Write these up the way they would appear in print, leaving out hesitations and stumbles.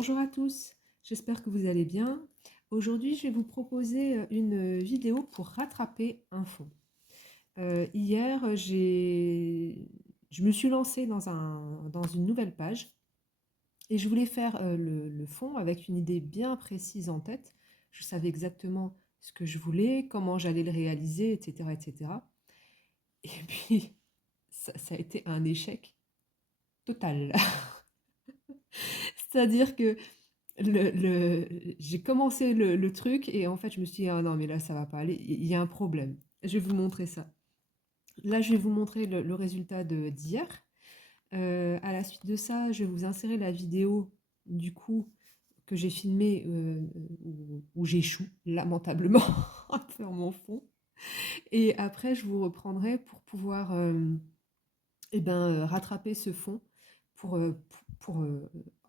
Bonjour à tous, j'espère que vous allez bien. Aujourd'hui, je vais vous proposer une vidéo pour rattraper un fond. Hier, je me suis lancée dans une nouvelle page et je voulais faire le fond avec une idée bien précise en tête. Je savais exactement ce que je voulais, comment j'allais le réaliser, etc., etc. Et puis, ça a été un échec total. C'est-à-dire que j'ai commencé le truc et en fait, je me suis dit: «Ah non, mais là, ça va pas aller, il y a un problème». Je vais vous montrer ça. Là, je vais vous montrer le résultat d'hier. À la suite de ça, je vais vous insérer la vidéo, du coup, que j'ai filmée, où j'échoue lamentablement à faire mon fond et après je vous reprendrai pour pouvoir, rattraper ce fond pour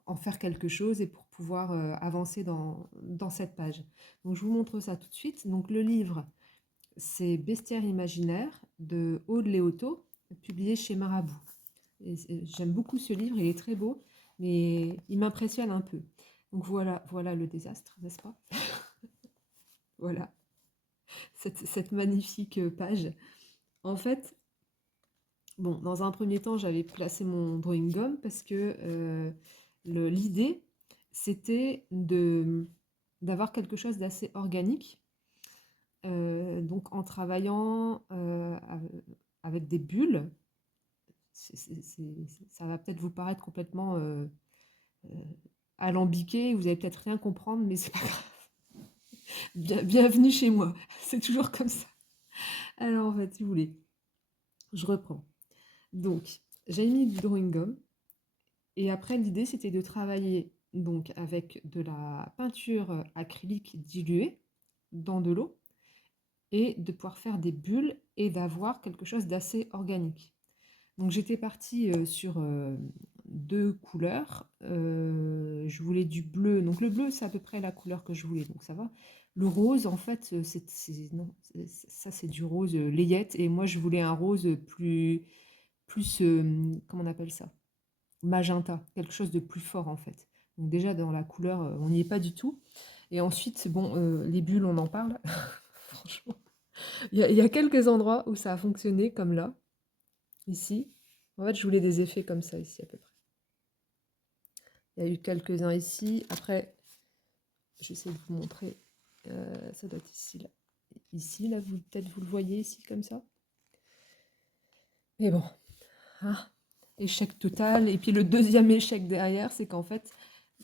en faire quelque chose et pour pouvoir, avancer dans cette page. Donc je vous montre ça tout de suite. Donc le livre, c'est Bestiaire imaginaire de Aude Léoto, publié chez Marabout. J'aime beaucoup ce livre, il est très beau, mais il m'impressionne un peu. Donc voilà le désastre, n'est-ce pas? Voilà, cette magnifique page. En fait, bon, dans un premier temps, j'avais placé mon drawing gum parce que l'idée, c'était d'avoir quelque chose d'assez organique. Donc en travaillant avec des bulles, ça va peut-être vous paraître complètement alambiqué, vous allez peut-être rien comprendre, mais c'est pas grave. Bienvenue chez moi, c'est toujours comme ça. Alors en fait, si vous voulez, je reprends. Donc, j'ai mis du drawing gum. Et après, l'idée, c'était de travailler donc avec de la peinture acrylique diluée dans de l'eau et de pouvoir faire des bulles et d'avoir quelque chose d'assez organique. Donc j'étais partie sur 2 couleurs. Je voulais du bleu. Donc le bleu, c'est à peu près la couleur que je voulais, donc ça va. Le rose, en fait, non, ça c'est du rose layette et moi je voulais un rose plus, comment on appelle ça? Magenta, quelque chose de plus fort en fait. Donc déjà dans la couleur, on n'y est pas du tout. Et ensuite, bon, les bulles, on en parle. Franchement, il y a quelques endroits où ça a fonctionné comme là, ici. En fait, je voulais des effets comme ça ici à peu près. Il y a eu quelques-uns ici. Après, j'essaie de vous montrer. Ça doit être ici là. Ici là, peut-être vous le voyez ici comme ça. Mais bon, hein, échec total. Et puis le deuxième échec derrière, c'est qu'en fait,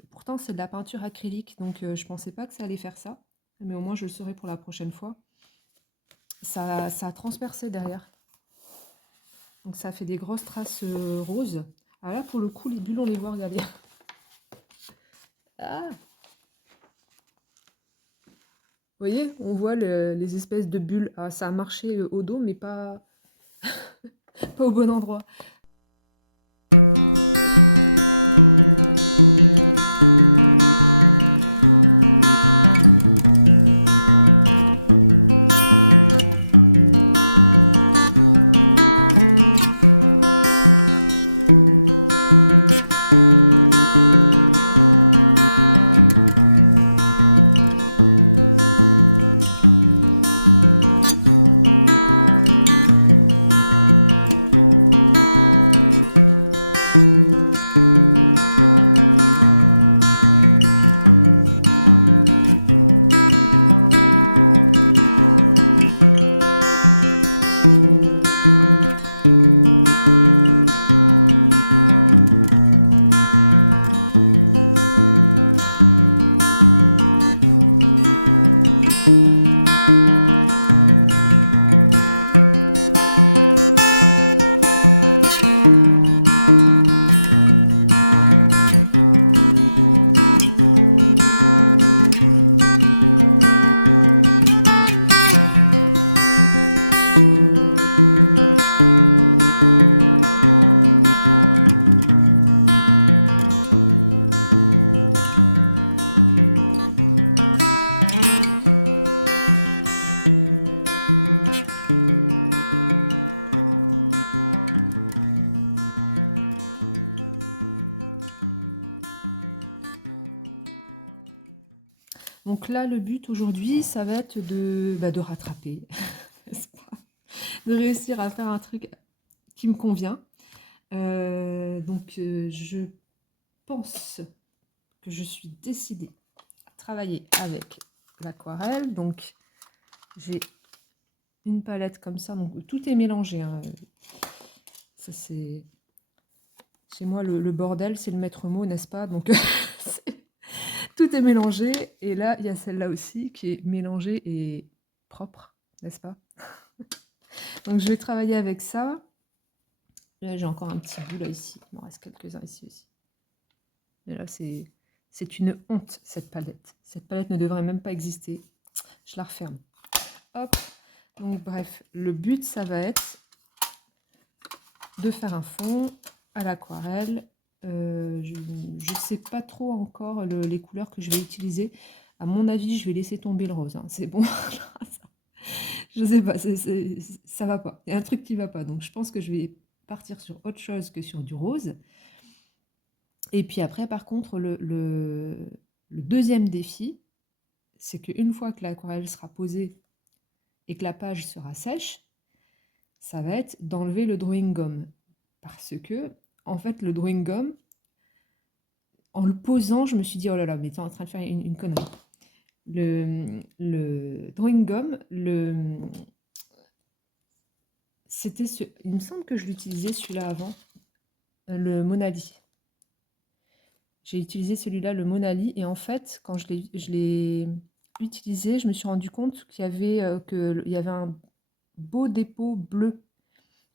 pourtant c'est de la peinture acrylique, donc je pensais pas que ça allait faire ça. Mais au moins je le saurai pour la prochaine fois. Ça a transpercé derrière. Donc ça fait des grosses traces roses. Ah là, pour le coup, les bulles, on les voit, regardez. Ah, vous voyez, on voit les espèces de bulles. Ah, ça a marché au dos, mais pas, pas au bon endroit. Donc là, le but aujourd'hui, ça va être de rattraper, n'est-ce pas? De réussir à faire un truc qui me convient. Je pense que je suis décidée à travailler avec l'aquarelle. Donc, j'ai une palette comme ça. Donc, tout est mélangé, hein. Ça, c'est... Chez moi, le bordel, c'est le maître mot, n'est-ce pas? Donc, tout est mélangé. Et là, il y a celle-là aussi qui est mélangée et propre, n'est-ce pas? Donc, je vais travailler avec ça. Là, j'ai encore un petit bout là ici. Il m'en reste quelques-uns ici aussi. Mais là, c'est une honte, cette palette. Cette palette ne devrait même pas exister. Je la referme. Hop. Donc, bref, le but, ça va être de faire un fond à l'aquarelle. Je ne sais pas trop encore les couleurs que je vais utiliser. À mon avis, je vais laisser tomber le rose, hein. C'est bon. Je sais pas, ça va pas. Il y a un truc qui va pas. Donc, je pense que je vais partir sur autre chose que sur du rose. Et puis après, par contre, le deuxième défi, c'est qu'une fois que l'aquarelle sera posée et que la page sera sèche, ça va être d'enlever le drawing gum. Parce que, en fait, le drawing gum, en le posant, je me suis dit, oh là là, mais t'es en train de faire une connerie. Le drawing gum, il me semble que je l'utilisais celui-là avant, le Monali. J'ai utilisé celui-là, le Monali, et en fait, quand je l'ai utilisé, je me suis rendu compte qu'il y avait un beau dépôt bleu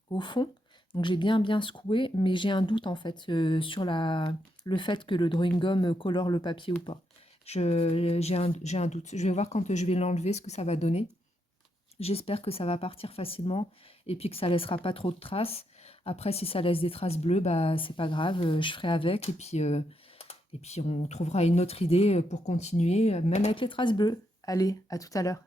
au fond. Donc j'ai bien secoué, mais j'ai un doute en fait sur le fait que le drawing gum colore le papier ou pas. J'ai un doute. Je vais voir quand je vais l'enlever ce que ça va donner. J'espère que ça va partir facilement et puis que ça laissera pas trop de traces. Après, si ça laisse des traces bleues, bah c'est pas grave, je ferai avec et puis on trouvera une autre idée pour continuer, même avec les traces bleues. Allez, à tout à l'heure.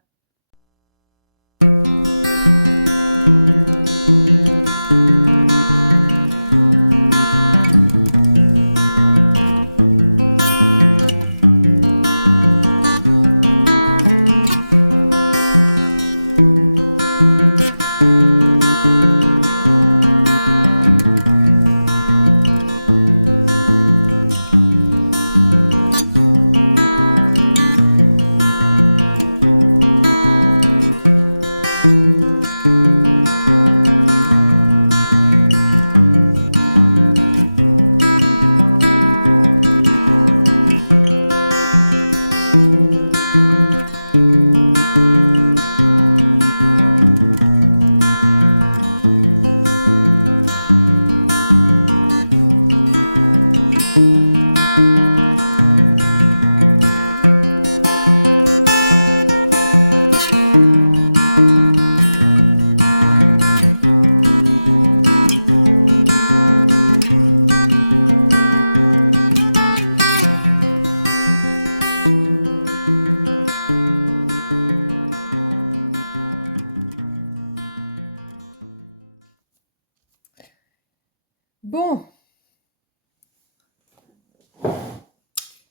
Bon,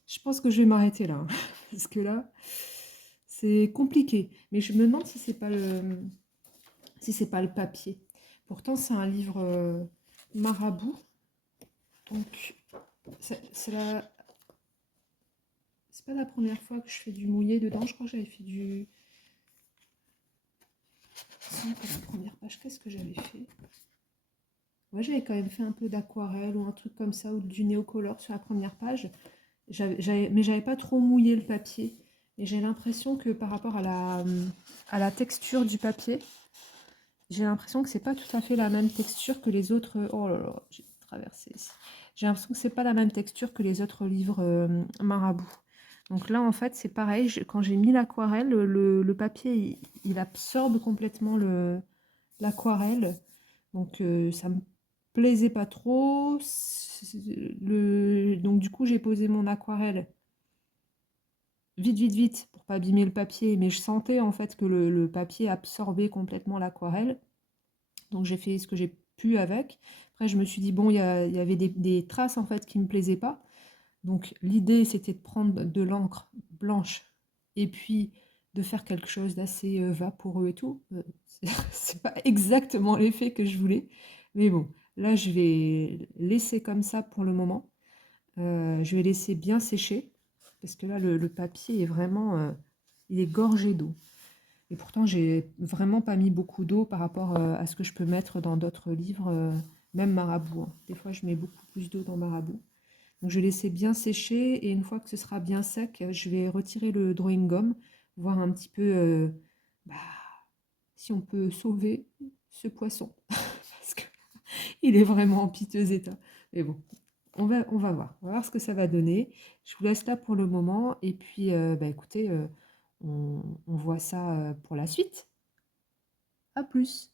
je pense que je vais m'arrêter là, hein, parce que là, c'est compliqué. Mais je me demande si c'est pas le papier. Pourtant, c'est un livre marabout. Donc, c'est pas la première fois que je fais du mouillé dedans. Je crois que j'avais fait du... Si, pour la première page, qu'est-ce que j'avais fait? Ouais, j'avais quand même fait un peu d'aquarelle ou un truc comme ça, ou du néocolor sur la première page. Mais j'avais pas trop mouillé le papier. Et j'ai l'impression que par rapport à la texture du papier, j'ai l'impression que c'est pas tout à fait la même texture que les autres... Oh là là, j'ai traversé ici. J'ai l'impression que c'est pas la même texture que les autres livres marabout. Donc là, en fait, c'est pareil. Quand j'ai mis l'aquarelle, le papier, il absorbe complètement l'aquarelle. Donc ça me plaisait pas trop. Donc du coup, j'ai posé mon aquarelle vite pour pas abîmer le papier. Mais je sentais en fait que le papier absorbait complètement l'aquarelle. Donc j'ai fait ce que j'ai pu avec. Après, je me suis dit, bon, il y avait des traces en fait qui me plaisaient pas. Donc l'idée, c'était de prendre de l'encre blanche et puis de faire quelque chose d'assez, vaporeux et tout, c'est c'est pas exactement l'effet que je voulais. Mais bon, là, je vais laisser comme ça pour le moment. Je vais laisser bien sécher parce que là, le papier est vraiment, il est gorgé d'eau et pourtant j'ai vraiment pas mis beaucoup d'eau par rapport, à ce que je peux mettre dans d'autres livres, même Marabout, hein. Des fois, je mets beaucoup plus d'eau dans Marabout. Donc je vais laisser bien sécher et une fois que ce sera bien sec, je vais retirer le drawing gum, voir un petit peu, bah, si on peut sauver ce poisson parce qu'il est vraiment en piteux état. Mais bon, on va voir. On va voir ce que ça va donner. Je vous laisse là pour le moment et puis, bah, écoutez, on voit ça, pour la suite. À plus.